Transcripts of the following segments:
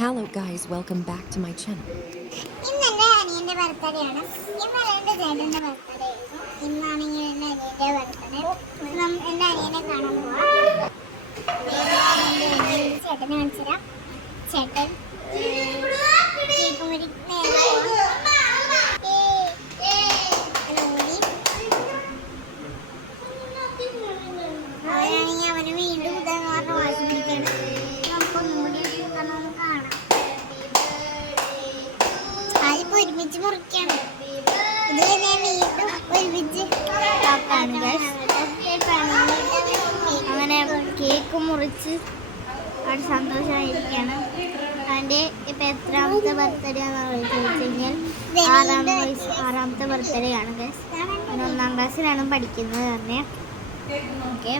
Hello guys, welcome back to my channel. ഇന്ന് എൻ്റെ അനിയൻ്റെ ബർത്ത്ഡേ ആണ്. ഇന്നലെ എൻ്റെ ചേട്ടൻ്റെ ബർത്ത്ഡേ ആയിരുന്നു. ഇന്നാണെങ്കിൽ എൻ്റെ അനിയൻ്റെ ബർത്ത്ഡേ. എൻ്റെ അനിയനെ കാണാൻ പോവാം. ചേട്ടനെ കാണിച്ചു തരാം. ചേട്ടൻ കേക്ക് മുറിക്കുന്ന അവനാണെങ്കിൽ അവന് വീണ്ടും ഇതെന്ന് പറഞ്ഞ് വാശി പിടിക്കാണ്. നമുക്കൊന്നും കൂടി കാണാം. അതിപ്പോ ഒരുമിച്ച് മുറിക്കാണ്. ഇത് ഞാൻ വീണ്ടും ഒരുമിച്ച് അങ്ങനെ കേക്ക് മുറിച്ച് അവിടെ സന്തോഷമായിരിക്കാണ്. അവൻ്റെ ഇപ്പം എത്രാമത്തെ ബർത്ത്ഡേ ആണെന്ന് ചോദിച്ചു കഴിഞ്ഞാൽ ആറാമത്തെ ബർത്ത്ഡേ ആണ് ഗൈസ്. അവൻ 1ാം ക്ലാസ്സിലാണ് പഠിക്കുന്നത് തന്നെ. ഓക്കെ,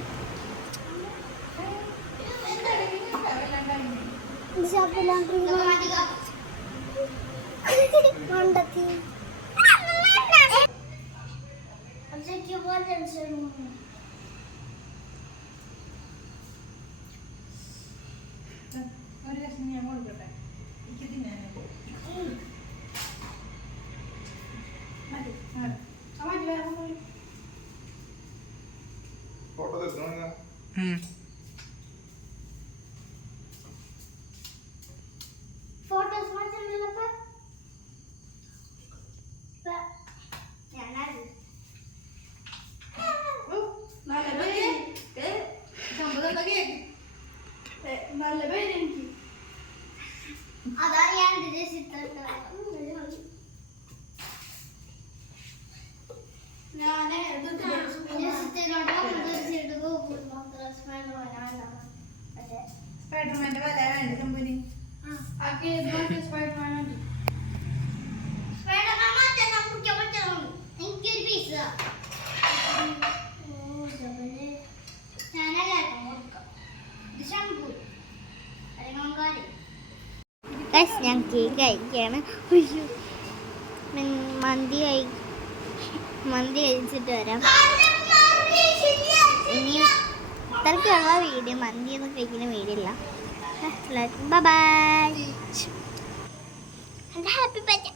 ഫോട്ടോ എടുക്കണോ? ഫോട്ടോസ് അതാ ഞാൻ സ്പൈഡർമാന്റെ വല വേണ്ട കമ്പനി എനിക്കൊരു പീസ് ഞാൻ കേക്ക് കഴിക്കുകയാണ്. മന്തി കഴിച്ചിട്ട് വരാം. ഇനി ഇത്രയ്ക്കുള്ള വീഡിയോ, മന്തിയൊന്നും കഴിക്കുന്ന വീഡിയോ ഇല്ല. Bye bye. Happy birthday.